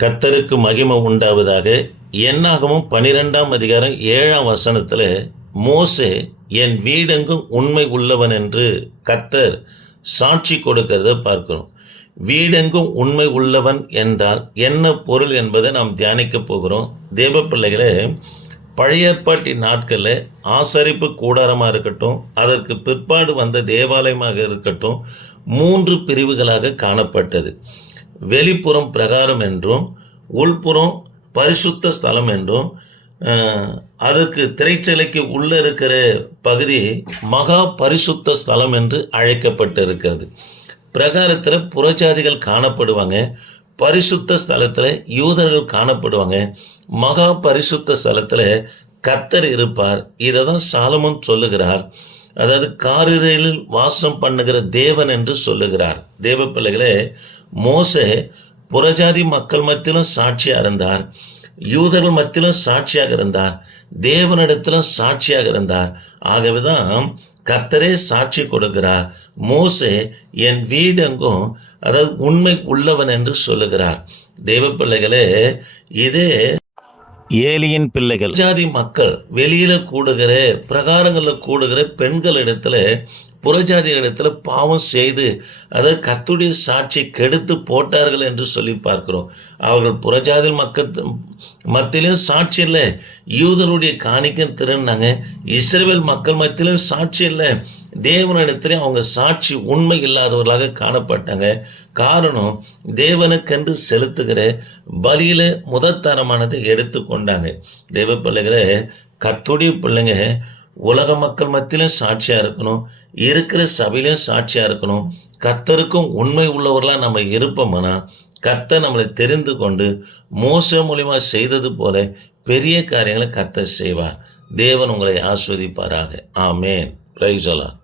கர்த்தருக்கு மகிமை உண்டாவதாக. என்னாகமம் 12ஆம் அதிகாரம் 7ஆம் வசனத்தில் மோசே என் வீடெங்கும் உண்மை உள்ளவன் என்று கர்த்தர் சாட்சி கொடுக்கிறத பார்க்கிறோம். வீடெங்கும் உண்மை உள்ளவன் என்றால் என்ன பொருள் என்பதை நாம் தியானிக்க போகிறோம். தேவ பிள்ளைகளே, பழைய ஏற்பாட்டின் நாட்களில் ஆசரிப்பு கூடாரமாக இருக்கட்டும், அதற்கு பிற்பாடு வந்த தேவாலயமாக இருக்கட்டும், 3 பிரிவுகளாக காணப்பட்டது. வெளிப்புறம் பிரகாரம் என்றும், உள்புறம் பரிசுத்த ஸ்தலம் என்றும், அதற்கு திரைச்சலைக்கு உள்ளே இருக்கிற பகுதி மகா பரிசுத்த ஸ்தலம் என்று அழைக்கப்பட்டிருக்கிறது. பிரகாரத்தில் புறஜாதிகள் காணப்படுவாங்க, பரிசுத்த ஸ்தலத்தில் யூதர்கள் காணப்படுவாங்க, மகா பரிசுத்த ஸ்தலத்தில் கர்த்தர் இருப்பார். இதை தான் சாலமோன் சொல்லுகிறார். அதாவது காரிருளில் வாசம் பண்ணுகிற தேவன் என்று சொல்லுகிறார். தேவ பிள்ளைகளே, மோசே புறஜாதி மக்கள் மத்தியிலும் சாட்சியாக இருந்தார், யூதர்கள் மத்தியிலும் சாட்சியாக இருந்தார், தேவனிடத்திலும் சாட்சியாக இருந்தார். ஆகவே தான் கர்த்தரே சாட்சி கொடுக்கிறார். மோசே என் வீடெங்கும், அதாவது உண்மை உள்ளவன் என்று சொல்லுகிறார். தேவ பிள்ளைகளே, இதே ஏலியின் பிள்ளைகள் ஜாதி மக்கள் வெளியில கூடுகிற பிரகாரங்களில் கூடுகிற பெண்கள் இடத்துல, புறஜாதி இடத்துல பாவம் செய்து அதை கர்த்தருடைய சாட்சி கெடுத்து போட்டார்கள் என்று சொல்லி பார்க்கிறோம். அவர்கள் புறஜாதி மக்கள் மத்தியிலும் சாட்சி இல்லை, யூதருடைய காணிக்கம் திருநாங்க, இஸ்ரவேல் மக்கள் மத்தியிலும் சாட்சி இல்லை, தேவனிடத்திலே அவங்க சாட்சி உண்மை இல்லாதவர்களாக காணப்பட்டாங்க. காரணம், தேவனுக்கென்று செலுத்துகிற பலியில முதற்தரமானதை எடுத்து கொண்டாங்க. தேவ பிள்ளைகளே, கர்த்தருடைய பிள்ளைங்க உலக மக்கள் மத்தியிலும் சாட்சியாக இருக்கணும், இருக்கிற சபையிலும் சாட்சியாக இருக்கணும். கர்த்தருக்கும் உண்மை உள்ளவர்களாக நம்ம இருப்போம்னா கர்த்தர் நம்மளை தெரிந்து கொண்டு மோசே மூலியமா செய்தது போல பெரிய காரியங்களை கர்த்தர் செய்வார். தேவன் உங்களை ஆஸ்வதிப்பாராக. ஆமேன். Praise the Lord.